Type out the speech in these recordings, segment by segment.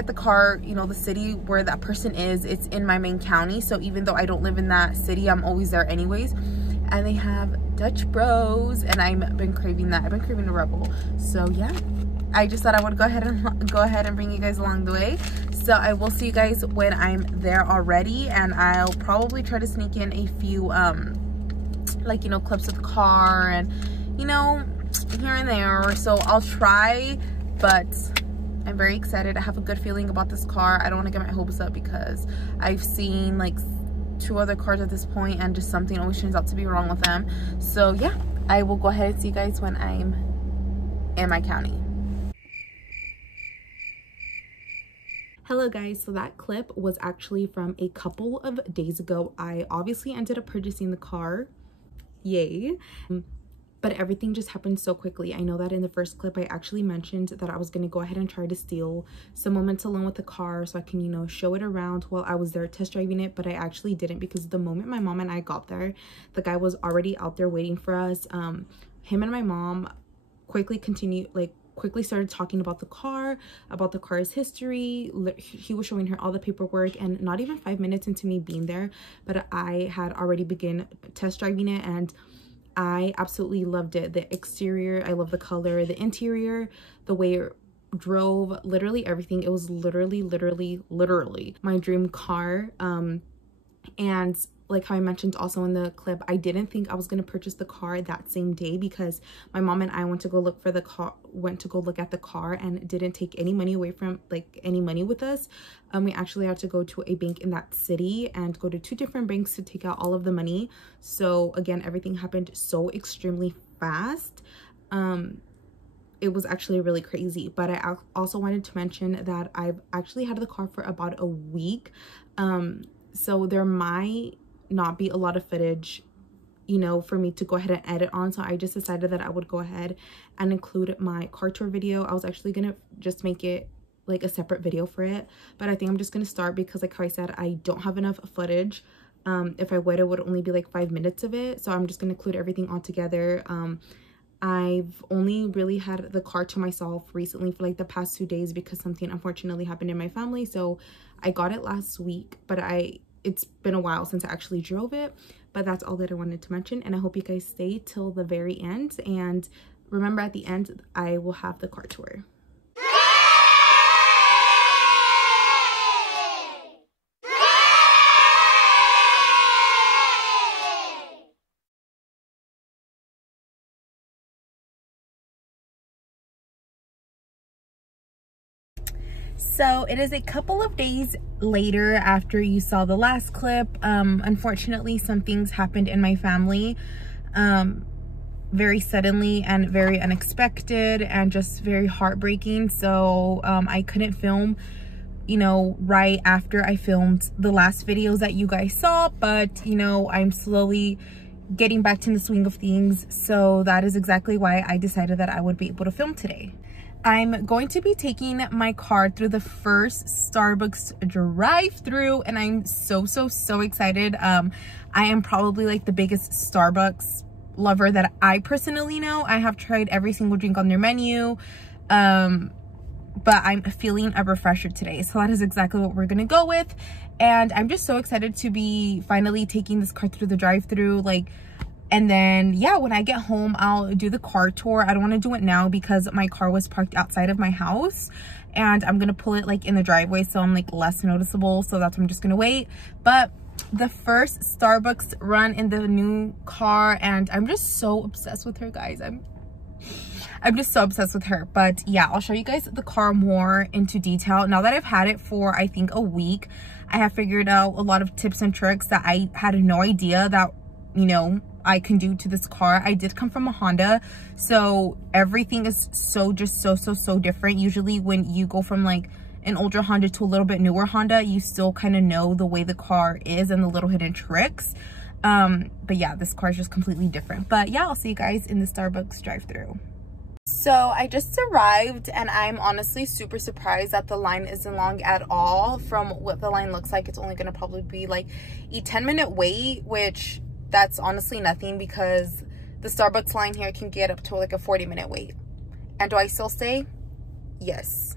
at the car, you know, the city where that person is, it's in my main county. So even though I don't live in that city, I'm always there anyways. And they have Dutch Bros, and I've been craving that. I've been craving a Rebel. So yeah, I just thought I would go ahead and bring you guys along the way. So I will see you guys when I'm there already, and I'll probably try to sneak in a few like, you know, clips of the car and, you know, here and there. So I'll try, but I'm very excited. I have a good feeling about this car. I don't want to get my hopes up because I've seen like 2 other cars at this point, and just something always turns out to be wrong with them. So yeah, I will go ahead and see you guys when I'm in my county. Hello guys, so that clip was actually from a couple of days ago. I obviously ended up purchasing the car, yay, but everything just happened so quickly. I know that in the first clip I actually mentioned that I was going to go ahead and try to steal some moments alone with the car so I can, you know, show it around while I was there test driving it, but I actually didn't, because the moment my mom and I got there, the guy was already out there waiting for us. Him and my mom quickly started talking about the car's history. He was showing her all the paperwork, and not even 5 minutes into me being there, but I had already begun test driving it, and I absolutely loved it. The exterior, I love the color, the interior, the way it drove, literally everything. It was literally my dream car. And like how I mentioned also in the clip, I didn't think I was going to purchase the car that same day, because my mom and I went to go look at the car and didn't take any money away from, like, any money with us. We actually had to go to a bank in that city and go to 2 different banks to take out all of the money. So again, everything happened so extremely fast. It was actually really crazy. But I also wanted to mention that I've actually had the car for about a week. So there might not be a lot of footage, you know, for me to go ahead and edit on. So I just decided that I would go ahead and include my car tour video. I was actually gonna just make it like a separate video for it, but I think I'm just gonna start, because like how I said, I don't have enough footage. If I would, it would only be like 5 minutes of it. So I'm just gonna include everything all together. I've only really had the car to myself recently for like the past 2 days, because something unfortunately happened in my family. So I got it last week, but it's been a while since I actually drove it. But that's all that I wanted to mention, and I hope you guys stay till the very end. And remember, at the end I will have the car tour. So it is a couple of days later after you saw the last clip. Unfortunately, some things happened in my family very suddenly and very unexpected, and just very heartbreaking. So I couldn't film, you know, right after I filmed the last videos that you guys saw, but you know, I'm slowly getting back to the swing of things. So that is exactly why I decided that I would be able to film today. I'm going to be taking my car through the first Starbucks drive-through, and I'm so excited. I am probably like the biggest Starbucks lover that I personally know. I have tried every single drink on their menu, but I'm feeling a refresher today. So that is exactly what we're gonna go with, and I'm just so excited to be finally taking this car through the drive-through. And then, yeah, when I get home, I'll do the car tour. I don't want to do it now because my car was parked outside of my house, and I'm going to pull it like in the driveway, so I'm like less noticeable. So that's why I'm just going to wait. But the first Starbucks run in the new car, and I'm just so obsessed with her, guys. I'm just so obsessed with her. But yeah, I'll show you guys the car more into detail. Now that I've had it for, I think, a week, I have figured out a lot of tips and tricks that I had no idea that, you know, I can do to this car. I did come from a Honda, so everything is so different. Usually when you go from like an older Honda to a little bit newer Honda, you still kind of know the way the car is and the little hidden tricks. But yeah, this car is just completely different. But yeah, I'll see you guys in the Starbucks drive-thru. So I just arrived, and I'm honestly super surprised that the line isn't long at all. From what the line looks like, it's only gonna probably be like a 10-minute wait, which that's honestly nothing, because the Starbucks line here can get up to like a 40-minute wait. And do I still stay? Yes.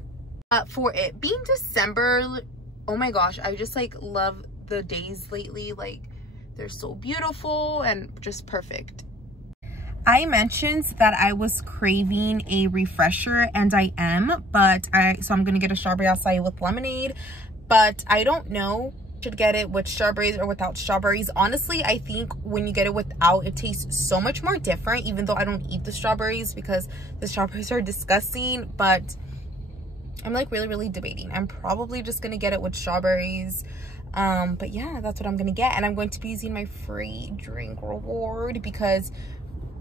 For it being December, oh my gosh, I just like love the days lately. Like, they're so beautiful and just perfect. I mentioned that I was craving a refresher, and I am, so I'm gonna get a strawberry acai with lemonade, but I don't know should get it with strawberries or without strawberries. Honestly, I think when you get it without, it tastes so much more different, even though I don't eat the strawberries because the strawberries are disgusting. But I'm like really debating. I'm probably just gonna get it with strawberries. But yeah, that's what I'm gonna get, and I'm going to be using my free drink reward because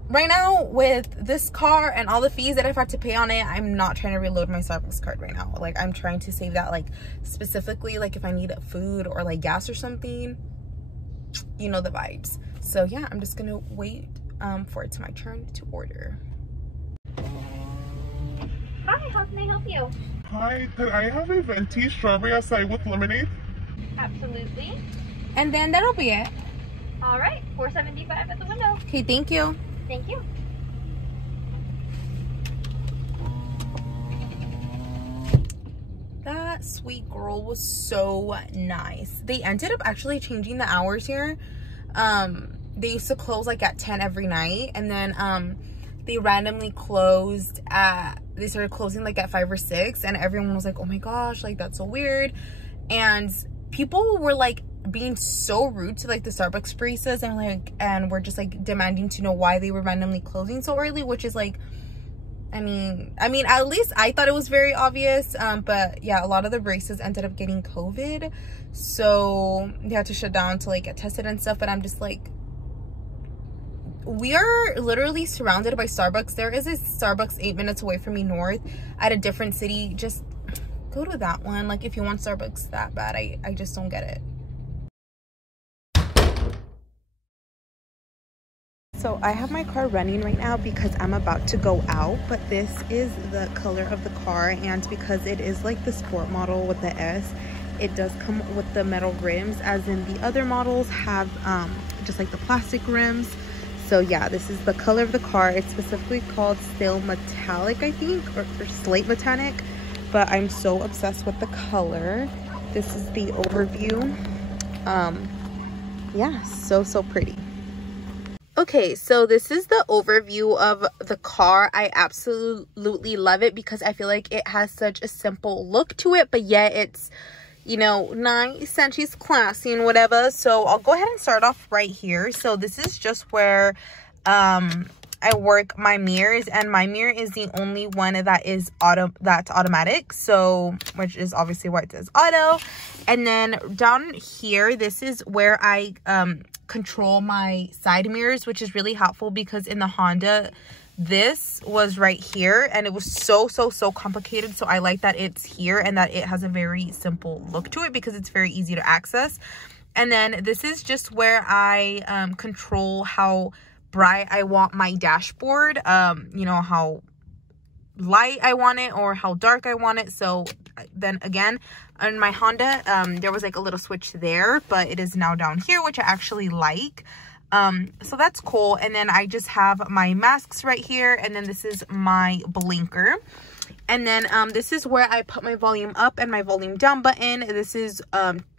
right now with this car and all the fees that I've had to pay on it, I'm not trying to reload my Starbucks card right now. Like, I'm trying to save that, like, specifically, like, if I need food or, like, gas or something. You know the vibes. So, yeah, I'm just gonna wait for it to my turn to order. Hi, how can I help you? Hi, could I have a venti strawberry acai with lemonade? Absolutely. And then that'll be it. All right, $4.75 at the window. Okay, thank you. Thank you. That sweet girl was so nice. They ended up actually changing the hours here. They used to close like at 10 every night, and then they randomly closed they started closing like at 5 or 6, and everyone was like, oh my gosh, like, that's so weird. And people were like being so rude to like the Starbucks baristas, and we're just like demanding to know why they were randomly closing so early, which is like, I mean at least I thought it was very obvious. But yeah, a lot of the baristas ended up getting COVID, so they had to shut down to like get tested and stuff. But I'm just like, we are literally surrounded by Starbucks. There is a Starbucks 8 minutes away from me north at a different city. Just go to that one, like, if you want Starbucks that bad. I just don't get it. So I have my car running right now because I'm about to go out, but this is the color of the car, and because it is like the sport model with the S, it does come with the metal rims, as in the other models have just like the plastic rims. So yeah, this is the color of the car. It's specifically called Steel Metallic, I think, or Slate Metallic, but I'm so obsessed with the color. This is the overview. Yeah, so pretty. Okay, so this is the overview of the car. I absolutely love it because I feel like it has such a simple look to it, but yet it's, you know, nice and she's classy and whatever. So I'll go ahead and start off right here. So this is just where I work my mirrors, and my mirror is the only one that is that's automatic, so, which is obviously why it says auto. And then down here, this is where I control my side mirrors, which is really helpful because in the Honda this was right here and it was so complicated. So I like that it's here and that it has a very simple look to it because it's very easy to access. And then this is just where I control how bright I want my dashboard, you know, how light I want it or how dark I want it. So then again, on my Honda, there was like a little switch there, but it is now down here, which I actually like. So that's cool. And then I just have my masks right here, and then this is my blinker. And then this is where I put my volume up and my volume down button. This is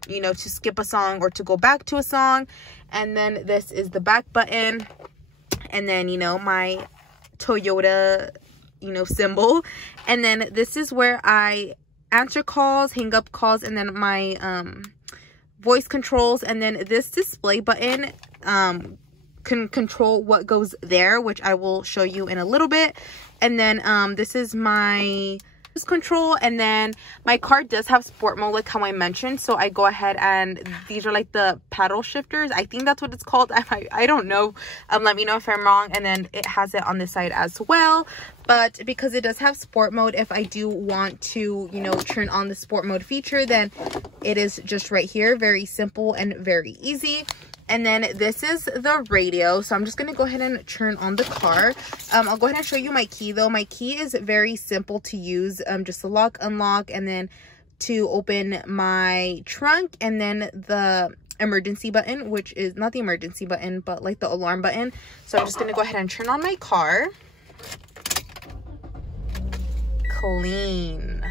you know, to skip a song or to go back to a song. And then this is the back button, and then, you know, my Toyota, you know, symbol. And then this is where I answer calls, hang up calls, and then my voice controls. And then this display button can control what goes there, which I will show you in a little bit. And then this is my control, and then my car does have sport mode like how I mentioned, so I go ahead and these are like the paddle shifters, I think that's what it's called. I don't know, let me know if I'm wrong. And then it has it on this side as well, but because it does have sport mode, if I do want to, you know, turn on the sport mode feature, then it is just right here. Very simple and very easy. And then this is the radio. So I'm just going to go ahead and turn on the car. I'll go ahead and show you my key though. My key is very simple to use. Just to lock, unlock, and then to open my trunk. And then the emergency button, which is not the emergency button, but like the alarm button. So I'm just going to go ahead and turn on my car. Clean.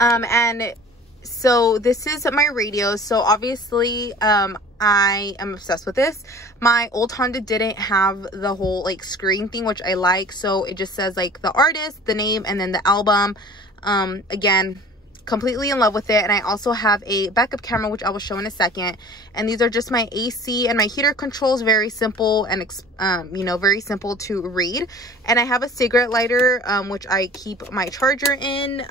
And so this is my radio. So obviously I am obsessed with this. My old Honda didn't have the whole like screen thing, which I like, so it just says like the artist, the name, and then the album. Again, completely in love with it. And I also have a backup camera, which I will show in a second. And these are just my AC and my heater controls. Very simple and you know, very simple to read. And I have a cigarette lighter, which I keep my charger in.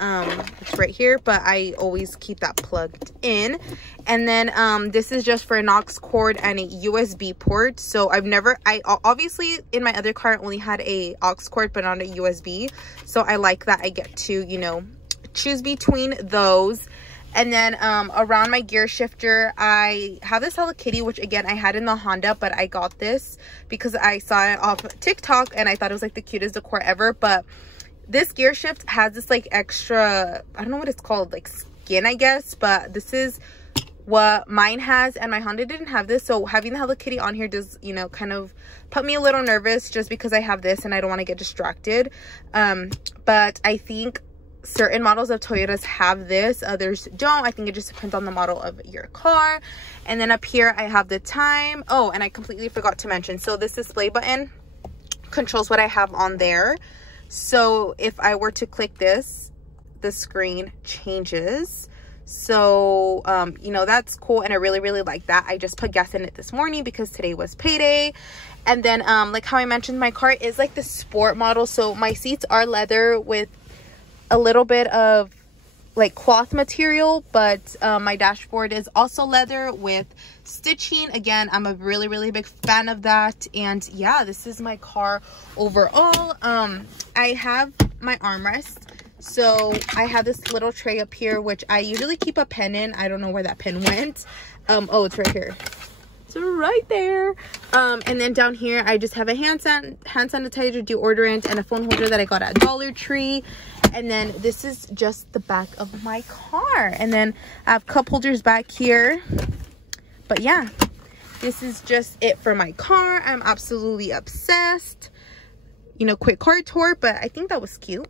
It's right here, but I always keep that plugged in. And then this is just for an aux cord and a USB port. So I obviously in my other car I only had a aux cord but not a USB, so I like that I get to, you know, choose between those. And then around my gear shifter, I have this Hello Kitty, which again I had in the Honda, but I got this because I saw it off TikTok and I thought it was like the cutest decor ever. But this gear shift has this like extra, I don't know what it's called, like skin I guess, but this is what mine has, and my Honda didn't have this. So having the Hello Kitty on here does, you know, kind of put me a little nervous just because I have this and I don't want to get distracted. But I think certain models of Toyotas have this, others don't. I think it just depends on the model of your car. And then up here I have the time. Oh, and I completely forgot to mention, so this display button controls what I have on there. So if I were to click this, the screen changes. So you know, that's cool, and I really like that. I just put gas in it this morning because today was payday. And then like how I mentioned, my car is like the sport model, so my seats are leather with a little bit of like cloth material, but my dashboard is also leather with stitching. Again, I'm a really big fan of that. And yeah, this is my car overall. I have my armrest, so I have this little tray up here which I usually keep a pen in. I don't know where that pen went. Oh, it's right here. It's right there. And then down here I just have a hand sanitizer, deodorant, and a phone holder that I got at Dollar Tree. And then this is just the back of my car, and then I have cup holders back here. But yeah, this is just it for my car. I'm absolutely obsessed. You know, quick car tour, but I think that was cute.